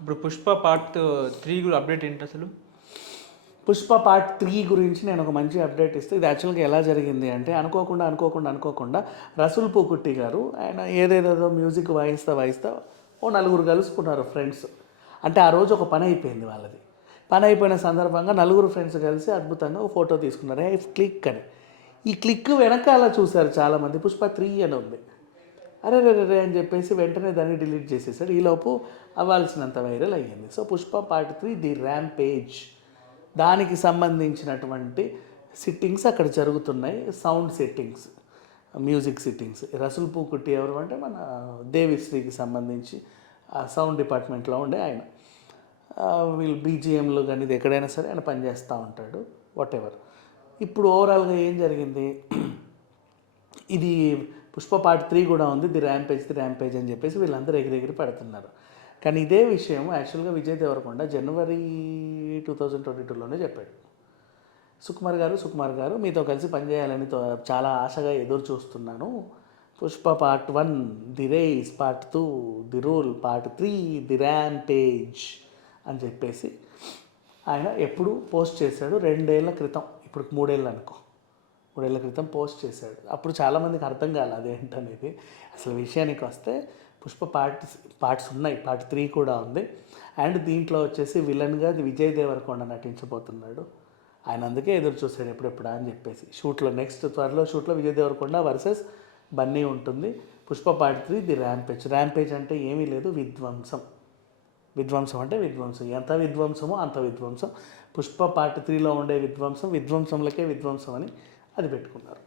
ఇప్పుడు 'పుష్ప పార్ట్ 3' కూడా అప్డేట్ ఏంటి అసలు? పుష్ప పార్ట్ 3 గురించి నేను ఒక మంచి అప్డేట్ ఇస్తే, ఇది యాక్చువల్గా ఎలా జరిగింది అంటే, అనుకోకుండా రసూల్ పూకుట్టి గారు ఆయన ఏదేదేదో మ్యూజిక్ వాయిస్తా ఓ నలుగురు కలుసుకున్నారు ఫ్రెండ్స్. అంటే ఆ రోజు ఒక పని అయిపోయింది వాళ్ళది. పని అయిపోయిన సందర్భంగా నలుగురు ఫ్రెండ్స్ కలిసి అద్భుతంగా ఒక ఫోటో తీసుకున్నారు. క్లిక్ అని. ఈ క్లిక్ వెనకాల చూశారు చాలామంది పుష్ప 3 అని ఉంది. అరే రే రే అని చెప్పేసి వెంటనే దాన్ని డిలీట్ చేసేసాడు. ఈలోపు అవ్వాల్సినంత వైరల్ అయ్యింది. So Pushpa part 3 the rampage, దానికి సంబంధించినటువంటి సిట్టింగ్స్ అక్కడ జరుగుతున్నాయి. Sound settings, music sittings. Resul Pookutty ఎవరు అంటే మన దేవిశ్రీకి సంబంధించి సౌండ్ డిపార్ట్మెంట్లో ఉండే ఆయన. వీళ్ళు బీజిఎంలు కానీ ఇది ఎక్కడైనా సరే ఆయన పనిచేస్తూ ఉంటాడు. What ever. ఇప్పుడు ఓవరాల్గా ఏం జరిగింది, ఇది పుష్ప పార్ట్ 3 కూడా ఉంది, ది ర్యాంపేజ్ అని చెప్పేసి వీళ్ళందరూ ఎగిరెగిరి పెడుతున్నారు. కానీ ఇదే విషయం యాక్చువల్గా విజయ్ దేవరకొండ జనవరి 2022లోనే చెప్పాడు. సుకుమార్ గారు మీతో కలిసి పనిచేయాలని చాలా ఆశగా ఎదురు చూస్తున్నాను. Pushpa part 1 the race, part 2 the rule, part 3 the rampage అని చెప్పేసి ఆయన ఎప్పుడు పోస్ట్ చేశాడు 2 ఏళ్ల క్రితం. ఇప్పుడు 3 ఏళ్ళు అనుకో, 3 ఏళ్ల క్రితం పోస్ట్ చేశాడు. అప్పుడు చాలామందికి అర్థం కాలేదు అదేంటనేది. అసలు విషయానికి వస్తే పుష్ప పార్ట్స్ ఉన్నాయి, పార్ట్ 3 కూడా ఉంది. అండ్ దీంట్లో వచ్చేసి విలన్గా విజయ్ దేవరకొండ నటించబోతున్నాడు. ఆయన అందుకే ఎదురు చూశాడు ఎప్పుడెప్పుడా అని చెప్పేసి. త్వరలో షూట్లో విజయ్ దేవరకొండ వర్సెస్ బన్నీ ఉంటుంది. పుష్ప పార్ట్ 3 ది ర్యాంపేజ్ అంటే ఏమీ లేదు, విధ్వంసం అంటే విధ్వంసం. ఎంత విధ్వంసమో అంత విధ్వంసం. పుష్ప పార్ట్ 3లో ఉండే విధ్వంసంలకే విధ్వంసం అని అది పెట్టుకున్నారు.